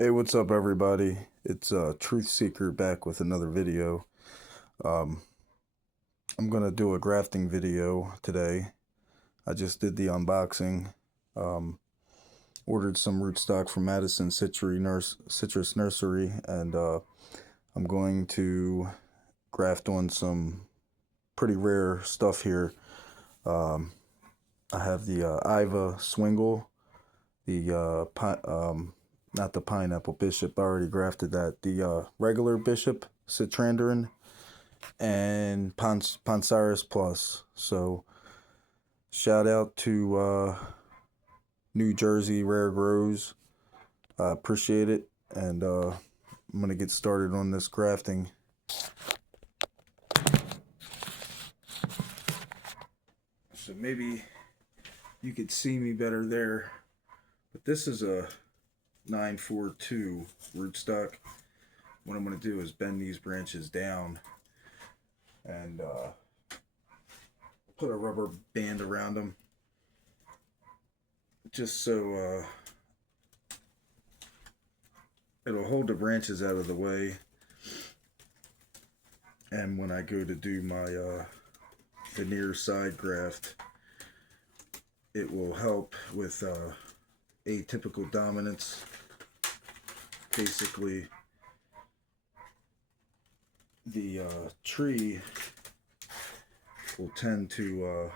Hey, what's up, everybody? It's Truth Seeker back with another video. Um, I'm gonna do a grafting video today. I just did the unboxing. Um, Ordered some rootstock from Madison Citrus Nursery, and I'm going to graft on some pretty rare stuff here. Um, I have the Iva swingle, the not the pineapple bishop. I already grafted that. The regular bishop, citrandarine, and poncirus plus. So shout out to New Jersey Rare Grows. I appreciate it, and I'm gonna get started on this grafting. So maybe you could see me better there, but this is a 942 rootstock. What I'm going to do is bend these branches down and put a rubber band around them, just so it'll hold the branches out of the way. And when I go to do my veneer side graft, it will help with atypical dominance. Basically, the tree will tend to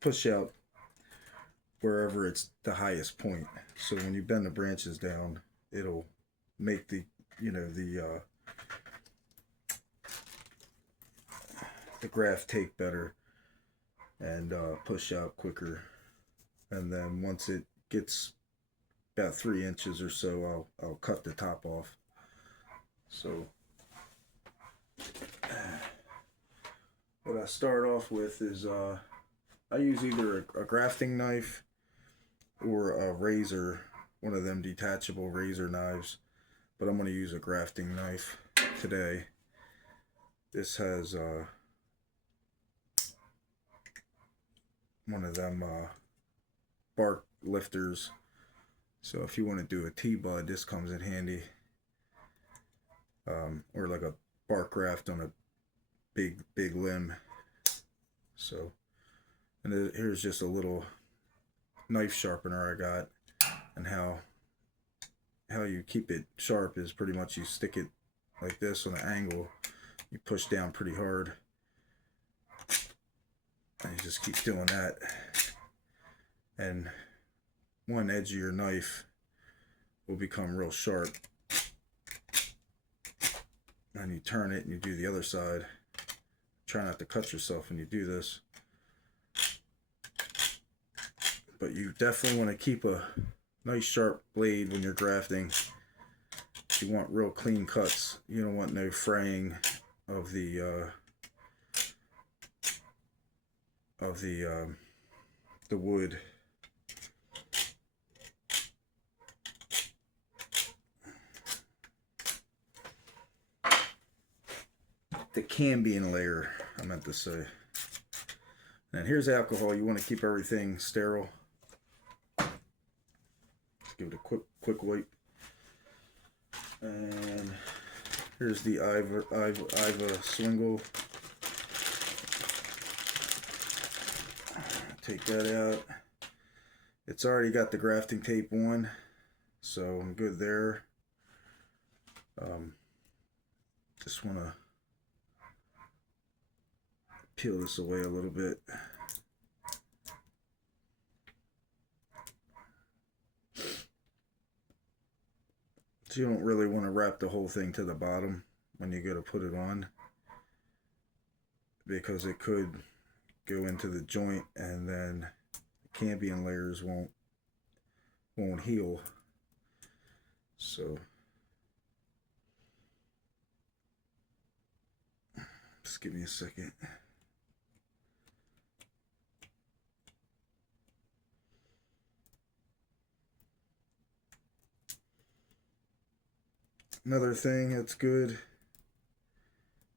push out wherever it's the highest point. So when you bend the branches down, it'll make the the graft take better and push out quicker. And then once it gets about 3 inches or so, I'll cut the top off. So what I start off with is I use either a grafting knife or a razor, one of them detachable razor knives, but I'm going to use a grafting knife today. This has one of them bark lifters, so if you want to do a T-bud, this comes in handy, or like a bark graft on a big limb. So, and here's just a little knife sharpener I got, and how you keep it sharp is pretty much you stick it like this on an angle, you push down pretty hard, and you just keep doing that, and one edge of your knife will become real sharp, and you turn it and you do the other side. Try not to cut yourself when you do this, but you definitely want to keep a nice sharp blade when you're grafting. You want real clean cuts. You don't want no fraying of the wood. The cambium layer, I meant to say. And here's alcohol. You want to keep everything sterile. Just give it a quick wipe. And here's the Iva swingle. Take that out. It's already got the grafting tape on, so I'm good there. Just want to peel this away a little bit. So you don't really want to wrap the whole thing to the bottom when you go to put it on, because it could go into the joint and then the cambium layers won't heal. So just give me a second. Another thing that's good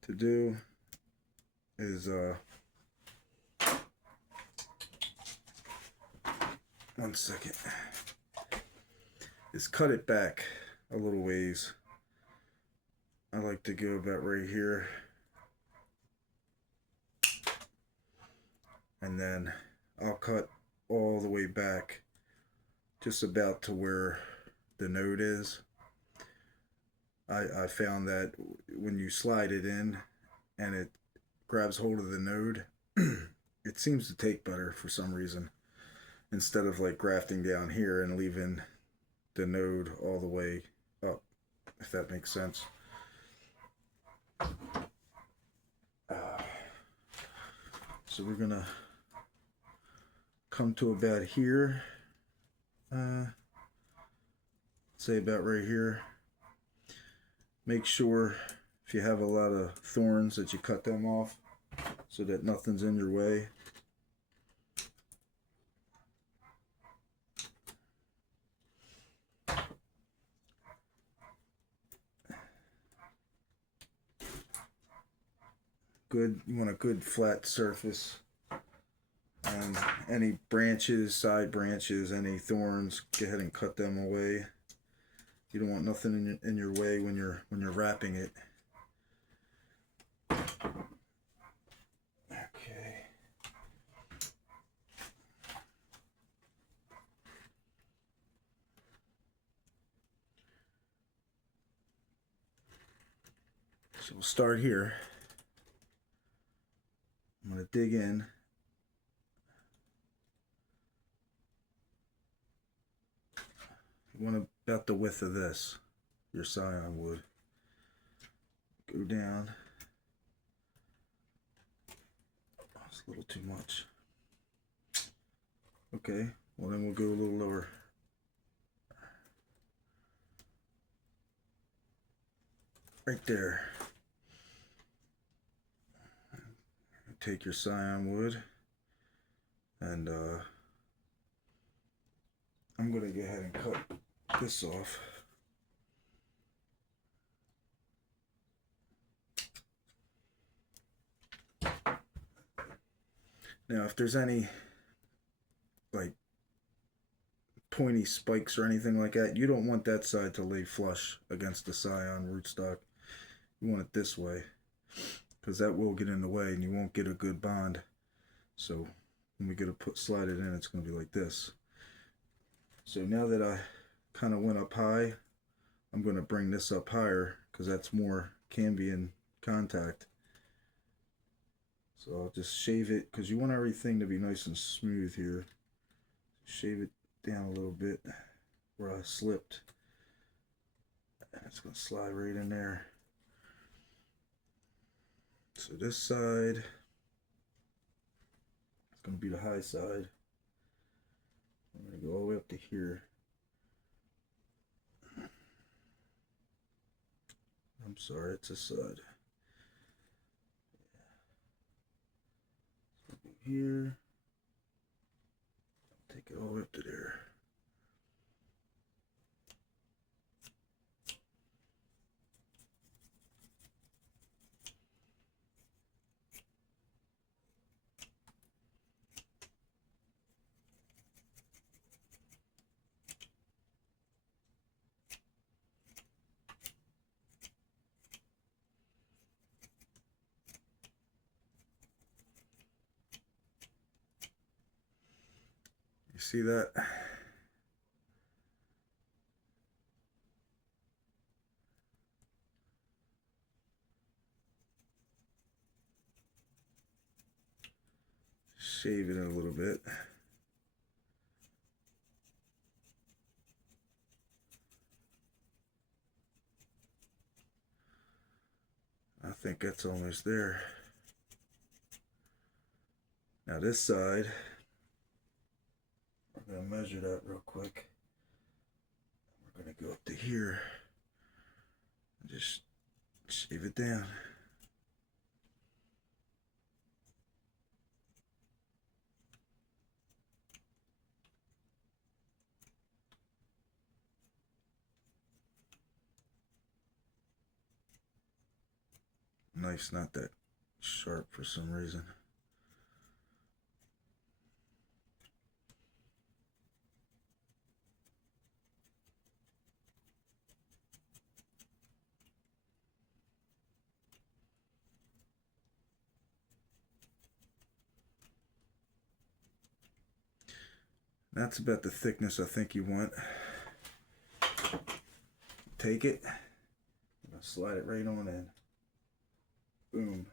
to do is one second, is cut it back a little ways. I like to go about right here. And then I'll cut all the way back just about to where the node is. I found that when you slide it in and it grabs hold of the node, it seems to take better for some reason, instead of like grafting down here and leaving the node all the way up, if that makes sense. So we're gonna come to about here, say about right here. Make sure if you have a lot of thorns that you cut them off so that nothing's in your way. Good, you want a good flat surface. And any branches, side branches, any thorns, go ahead and cut them away. You don't want nothing in your way when you're wrapping it. Okay. So we'll start here. I'm going to dig in. You want about the width of this, your scion wood. Go down. Oh, it's a little too much. Okay, well then we'll go a little lower. Right there. Take your scion wood, and I'm going to go ahead and cut this off. Now if there's any like pointy spikes or anything like that, you don't want that side to lay flush against the scion rootstock. You want it this way, because that will get in the way and you won't get a good bond. So when we get to slide it in, it's going to be like this. So now that I kind of went up high, I'm going to bring this up higher because that's more cambium contact. So I'll just shave it, because you want everything to be nice and smooth here. Shave it down a little bit where I slipped. And it's going to slide right in there. So this side is going to be the high side. I'm going to go all the way up to here. I'm sorry, it's this side. Here, take it all the way up to there. You see that? Shave it a little bit. I think that's almost there. Now this side, I'm going to measure that real quick. We're going to go up to here and just shave it down. Knife's not that sharp for some reason. That's about the thickness I think you want. Take it, I'm gonna slide it right on in. Boom.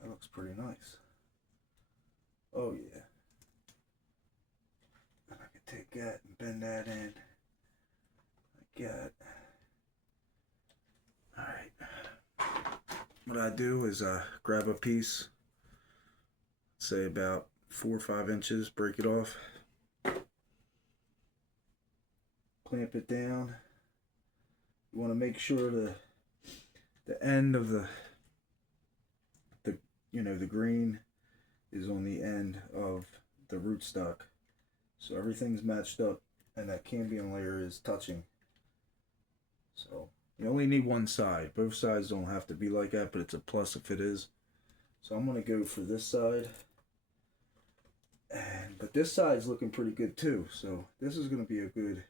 That looks pretty nice. Oh yeah. And I can take that and bend that in like that. Alright. What I do is I grab a piece, say about 4 or 5 inches, break it off, clamp it down. You want to make sure the end of the the green is on the end of the rootstock, so everything's matched up and that cambium layer is touching. So you only need one side. Both sides don't have to be like that, but it's a plus if it is. So I'm going to go for this side. But this side's looking pretty good too. So this is going to be a good,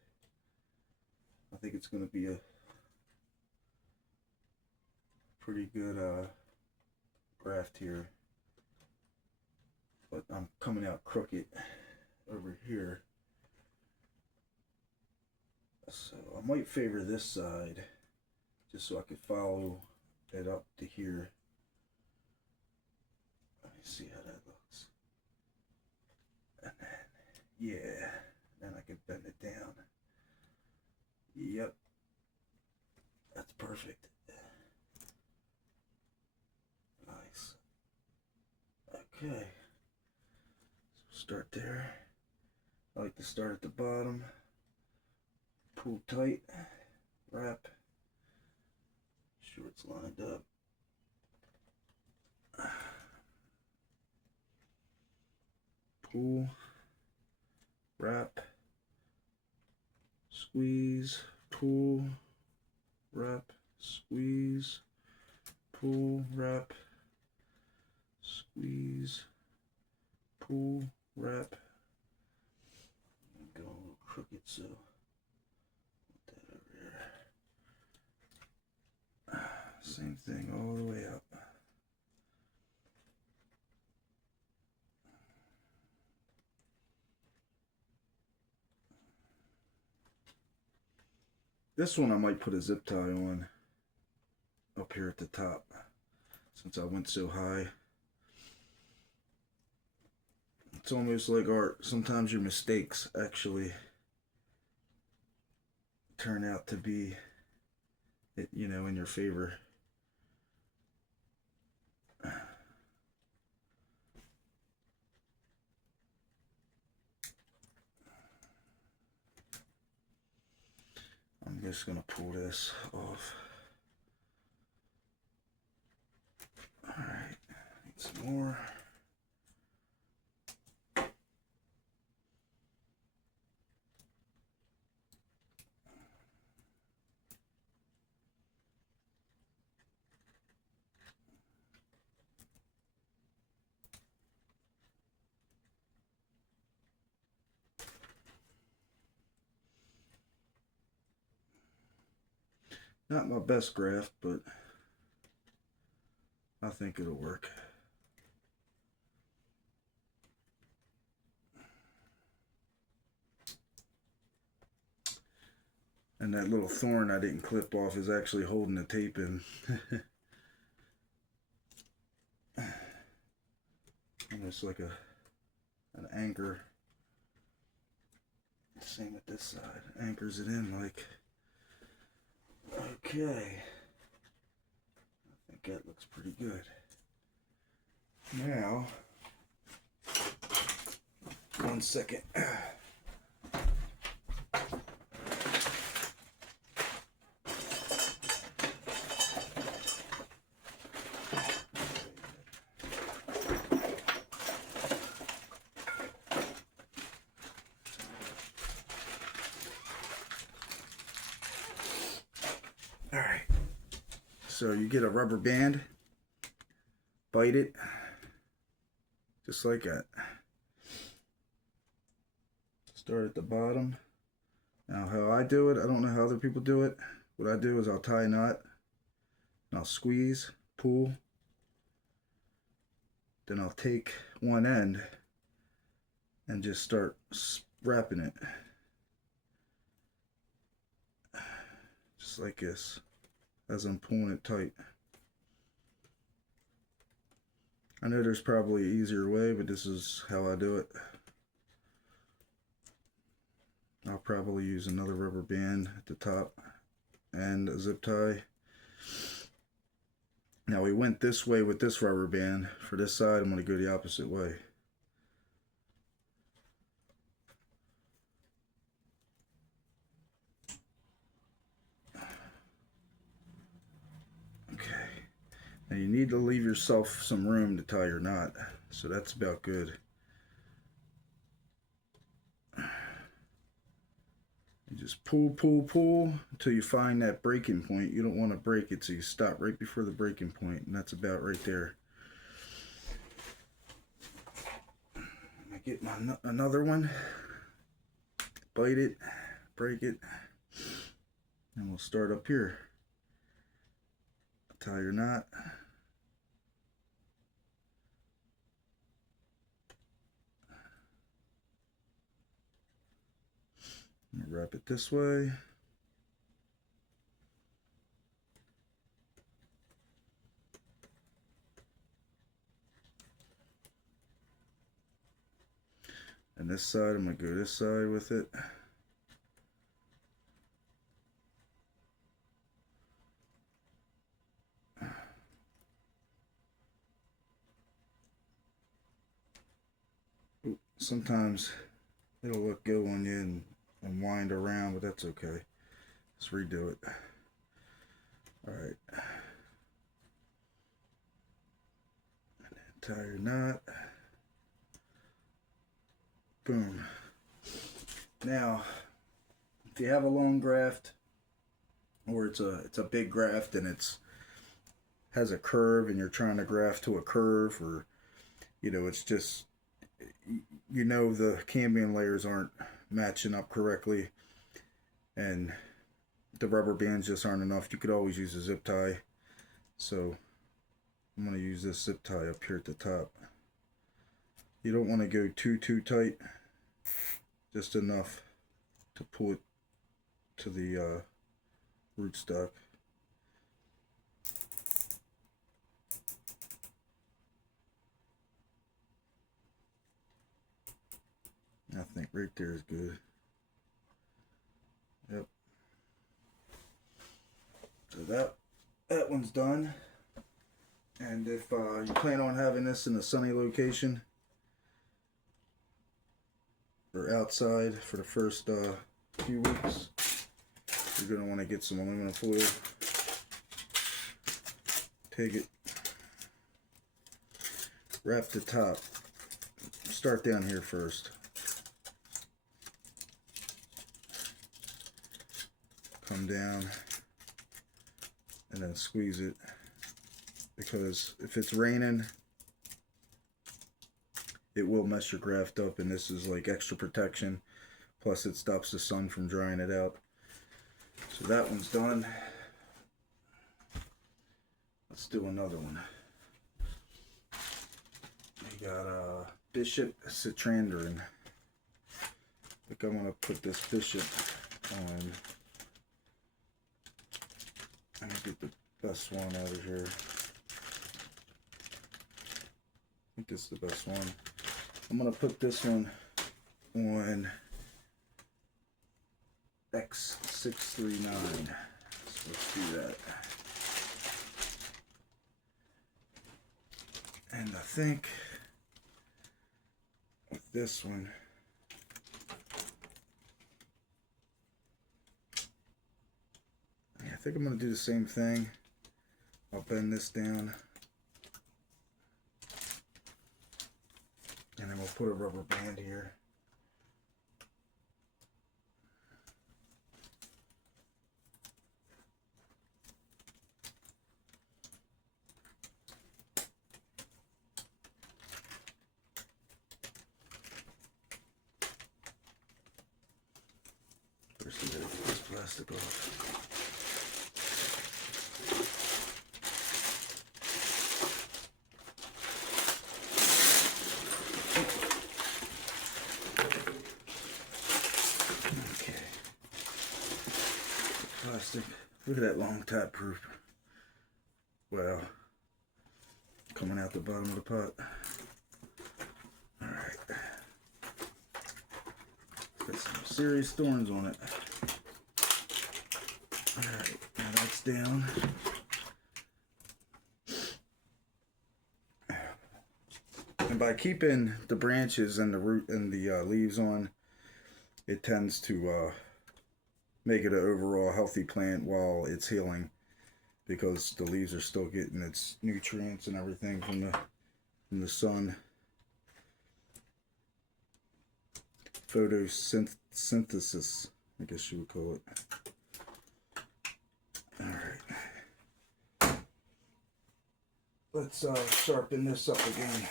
I think it's going to be a pretty good graft here. But I'm coming out crooked over here. So I might favor this side just so I could follow it up to here. Let me see how that looks. And then, yeah, then I can bend it down. Yep, that's perfect. Nice. Okay, so start there. I like to start at the bottom. Pull tight, wrap, sure it's lined up. Pull, wrap, squeeze, pull, wrap, squeeze, pull, wrap, squeeze, pull, wrap. Go a little crooked, so same thing all the way up. This one I might put a zip tie on up here at the top since I went so high. It's almost like art. Sometimes your mistakes actually turn out to be, you know, in your favor. I'm just gonna pull this off. Alright, need some more. Not my best graft, but I think it'll work. And that little thorn I didn't clip off is actually holding the tape in. Almost like an anchor. Same with this side. Anchors it in like. Okay. I think that looks pretty good. Now, 1 second. Alright, so you get a rubber band, bite it, just like that. Start at the bottom. Now how I do it, I don't know how other people do it. What I do is I'll tie a knot, and I'll squeeze, pull, then I'll take one end and just start wrapping it. Just like this, as I'm pulling it tight. I know there's probably an easier way, but this is how I do it. I'll probably use another rubber band at the top and a zip tie. Now we went this way with this rubber band. For this side, I'm going to go the opposite way. Okay. Now you need to leave yourself some room to tie your knot. So that's about good. You just pull, pull, pull until you find that breaking point. You don't want to break it, so you stop right before the breaking point, and that's about right there. I get another one, bite it, break it, and we'll start up here. Tie your knot. Wrap it this way. And this side, I'm going to go this side with it. Sometimes it'll look good on you and wind around, but that's okay. Let's redo it. Alright. Tie your knot. Boom. Now, if you have a long graft, or it's a big graft and it's has a curve and you're trying to graft to a curve, or it's just the cambium layers aren't matching up correctly and the rubber bands just aren't enough, you could always use a zip tie. So I'm going to use this zip tie up here at the top. You don't want to go too tight, just enough to pull it to the rootstock. I think right there is good. Yep. So that one's done. And if you plan on having this in a sunny location or outside for the first few weeks, you're going to want to get some aluminum foil. Take it, wrap the top. Start down here first. Come down and then squeeze it, because if it's raining it will mess your graft up, and this is like extra protection, plus it stops the sun from drying it out. So that one's done. Let's do another one. We got Bishop citrandarine. I think I'm going to put this Bishop on. I'm going to get the best one out of here. I think this is the best one. I'm going to put this one on X639. So let's do that. And I think with this one, I think I'm going to do the same thing. I'll bend this down, and then we'll put a rubber band here. First, we gotta get this plastic off. fantastic. Look at that long tap proof. Wow. Coming out the bottom of the pot. Alright. Got some serious thorns on it. Alright, now that's down. And by keeping the branches and the root and the leaves on, it tends to make it an overall healthy plant while it's healing, because the leaves are still getting its nutrients and everything from the sun. Photosynthesis, I guess you would call it. Alright. Let's sharpen this up again.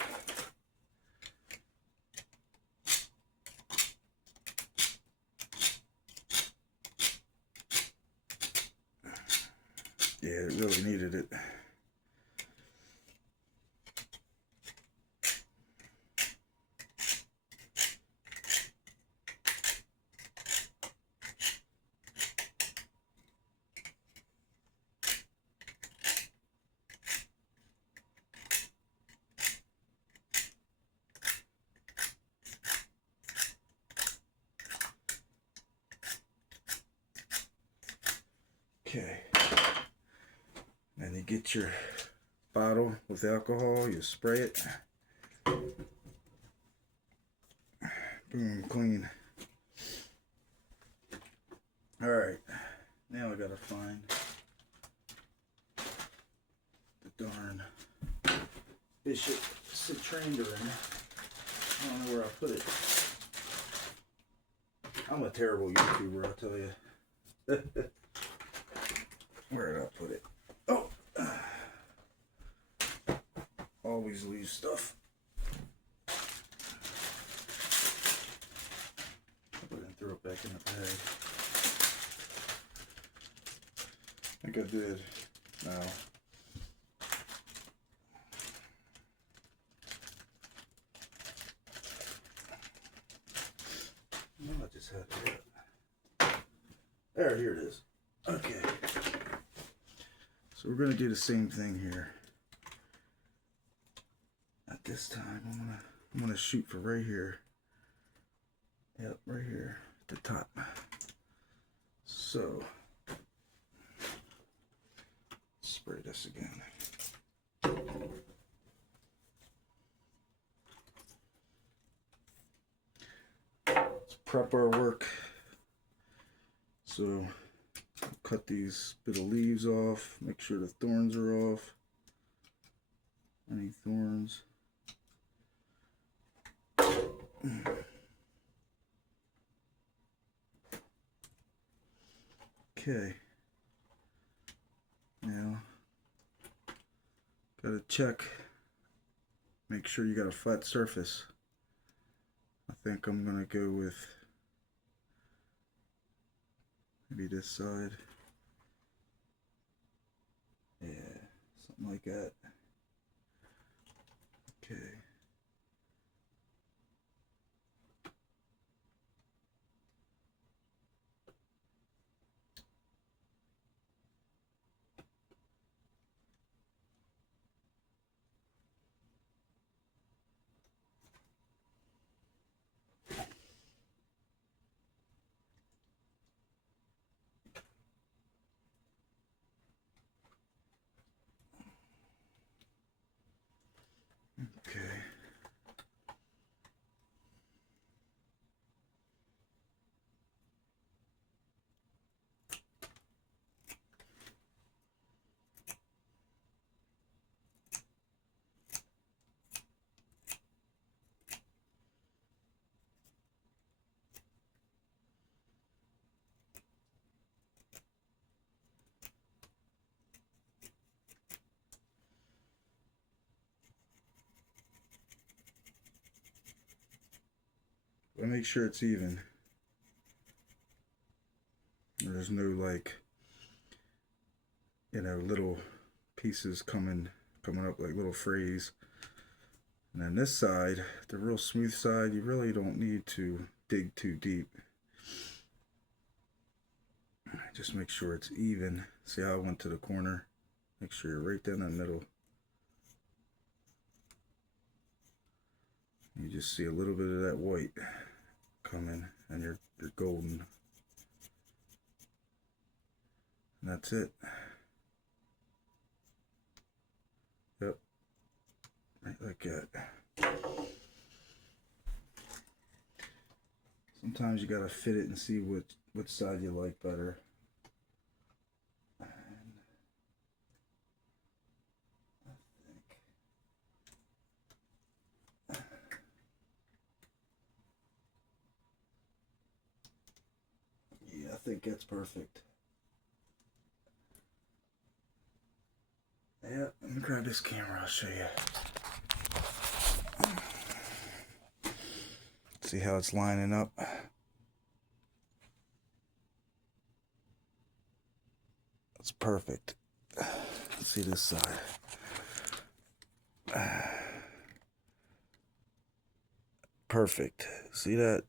Yeah, it really needed it. Okay. Then you get your bottle with alcohol, you spray it. Boom, clean. Alright, now I gotta find the darn Bishop citrandarine. I don't know where I put it. I'm a terrible YouTuber, I'll tell you. Where did I put it? Oh! Always lose stuff. I didn't throw it back in the bag. I think I did. No. No, I just had it. There, here it is. Okay. So we're going to do the same thing here. At this time, I'm gonna shoot for right here. Yep, right here at the top. So spray this again. Let's prep our work. So cut these bit of leaves off, make sure the thorns are off. Any thorns. Okay. Now, gotta check. Make sure you got a flat surface. I think I'm gonna go with maybe this side. Yeah, something like that. Okay. Okay. But make sure it's even. There's no, like, you know, little pieces coming up like little frays. And then this side, the real smooth side, you really don't need to dig too deep. Just make sure it's even. See how I went to the corner? Make sure you're right down the middle. You just see a little bit of that white coming, and you're golden. And that's it. Yep. Right like that. Sometimes you gotta fit it and see which side you like better. I think that's perfect. Yeah, let me grab this camera, I'll show you. See how it's lining up? It's perfect. Let's see this side. Perfect. See that?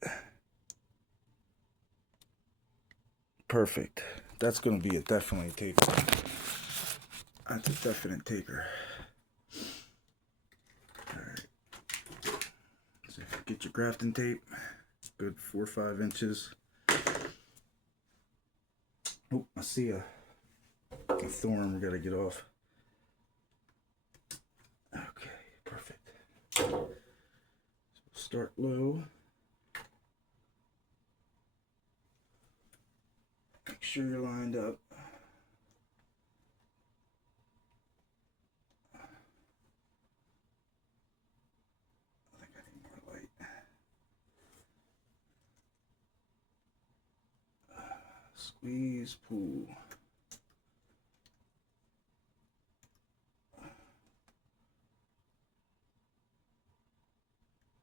Perfect. That's going to be definitely a taker. That's a definite taker. Alright. So get your grafting tape. Good 4 or 5 inches. Oh, I see a thorn we got to get off. Okay, perfect. So start low. Make sure you're lined up. I think I need more light. Squeeze, pull.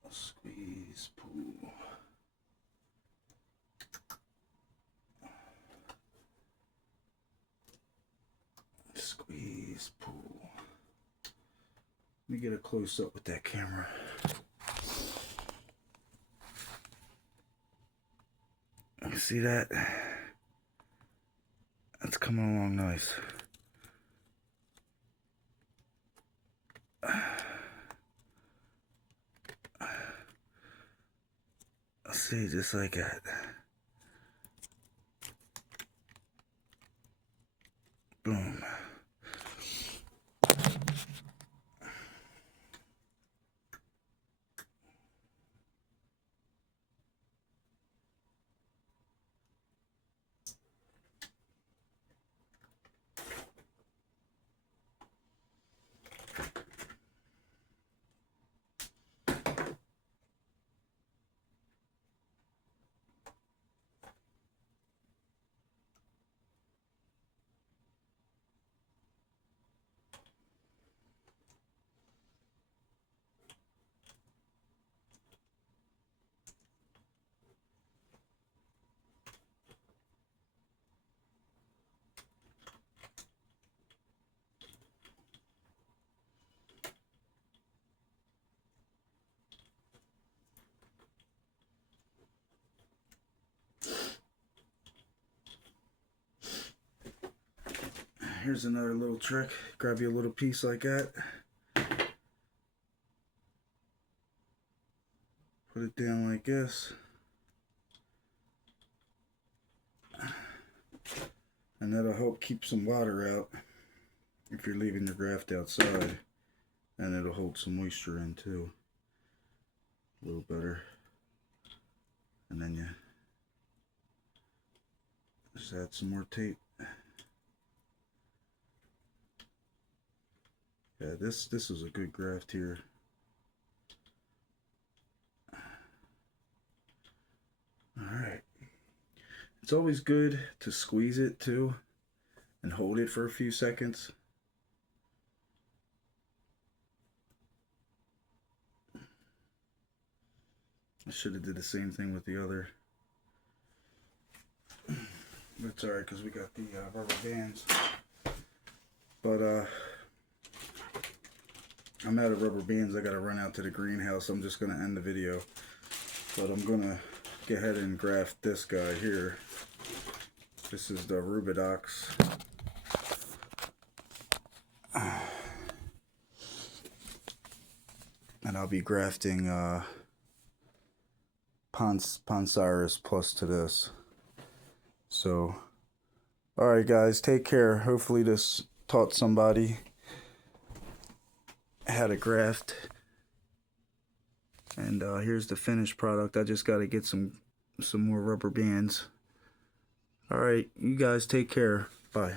Squeeze, pull. Squeeze, pull. Let me get a close up with that camera. You see that? That's coming along nice. See, just like that. Boom. Here's another little trick. Grab you a little piece like that. Put it down like this. And that'll help keep some water out if you're leaving your graft outside. And it'll hold some moisture in too. A little better. And then you just add some more tape. Yeah, this is a good graft here. Alright. It's always good to squeeze it too and hold it for a few seconds. I should have did the same thing with the other. But it's alright because we got the rubber bands. But I'm out of rubber bands. I gotta run out to the greenhouse. I'm just gonna end the video. But I'm gonna go ahead and graft this guy here. This is the Rubidox. And I'll be grafting poncirus plus to this. So, alright guys, take care. Hopefully this taught somebody how to graft. And here's the finished product. I just got to get some more rubber bands. Alright, you guys take care. Bye.